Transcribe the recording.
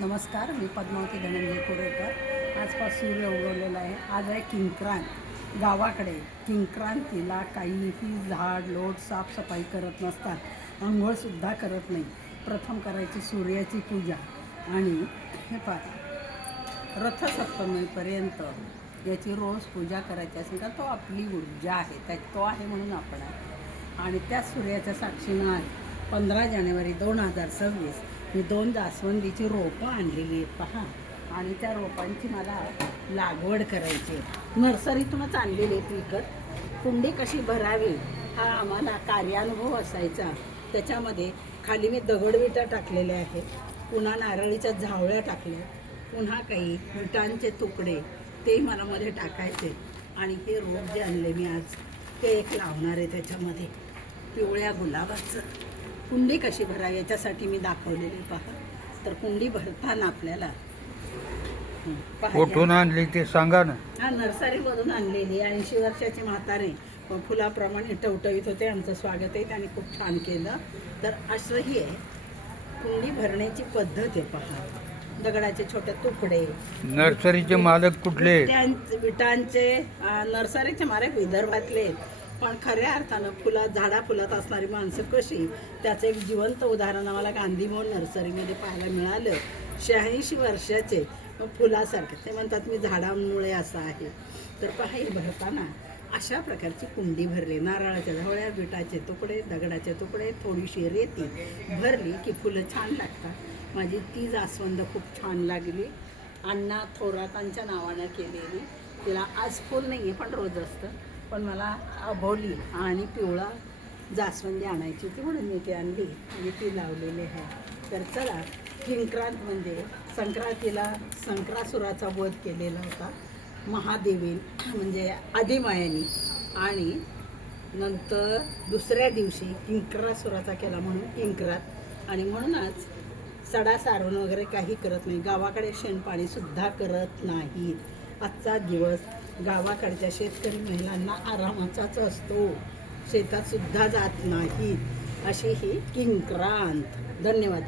नमस्कार, मी पद्मावती धनंजय कोरेकर. आजपास सूर्य उगवलेला आहे. आज आहे किंक्रांत. गावाकडे किंक्रांतीला काहीही झाड लोट साफसफाई करत नसतात, आंघोळसुद्धा करत नाही. प्रथम करायची सूर्याची पूजा आणि हे पाहा रथसप्तमीपर्यंत याची रोज पूजा करायची असेल तर तो आपली ऊर्जा आहे, तो आहे म्हणून आपण आहे. आणि त्या सूर्याच्या साक्षीनं आज 15 जानेवारी 2026 मी 2 जास्वंदीची रोपं आणलेली आहेत पहा. आणि त्या रोपांची मला लागवड करायची आहे. नर्सरीतूनच आणलेली आहेत विकत. कुंडी कशी भरावी हा आम्हाला कार्यानुभव असायचा. त्याच्यामध्ये खाली मी दगडविटा टाकलेल्या आहेत, पुन्हा नारळीच्या झावळ्या टाकल्या, पुन्हा काही विटांचे तुकडे ते मला मध्ये टाकायचे. आणि हे रोप जे आणले मी आज ते एक लावणार आहे त्याच्यामध्ये पिवळ्या गुलाबाचं. कुंडी कशी भरावी याच्यासाठी मी दाखवलेली पहा. तर कुंडी भरताना आपल्याला कुठून आणली ते सांगा ना. हा नर्सरीमधून आणलेली 80 वर्षाचे म्हातारे पण फुलाप्रमाणे टवटवीत होते. आमचं स्वागत आहे, त्यांनी खूप छान केलं. तर असंही आहे कुंडी भरण्याची पद्धत आहे पहा. दगडाचे छोटे तुकडे. नर्सरीचे मालक कुठले? विटांचे नर्सरीचे मालक विदर्भातले, पण खऱ्या अर्थानं झाडा फुलात असणारी माणसं कशी, त्याचं एक जिवंत उदाहरण आम्हाला गांधीमोहन नर्सरीमध्ये पाहायला मिळालं. 86 वर्षाचे फुलासारखे. ते म्हणतात मी झाडांमुळे असं आहे. तर पहा हे भरताना अशा प्रकारची कुंडी भरली. नारळाच्या झावळ्या, विटाचे तुकडे, दगडाचे तुकडे, थोडीशी रेती भरली की फुलं छान लागतात. माझी ती जास्वंद खूप छान लागली. अण्णा थोरातांच्या नावानं केलेली. तिला आज फुल नाही आहे पण रोज असतं. पण मला अभोली आणि पिवळा जास्वंदी आणायची होती म्हणून मी ती आणली आणि ती लावलेली आहे. तर चला, किंक्रांत म्हणजे संक्रांतीला संक्रासुराचा वध केलेला होता महादेवी म्हणजे आदिमायानी, आणि नंतर दुसऱ्या दिवशी किंक्रासुराचा केला म्हणून किंक्रांत. आणि म्हणूनच सडा सारवण वगैरे काही करत नाही. गावाकडे शेणपाणीसुद्धा करत नाहीत. आजचा दिवस गावाकडच्या शेतकरी महिलांना आरामाचाच असतो. शेतात सुद्धा जात नाहीत. अशी ही किंक्रांत. धन्यवाद.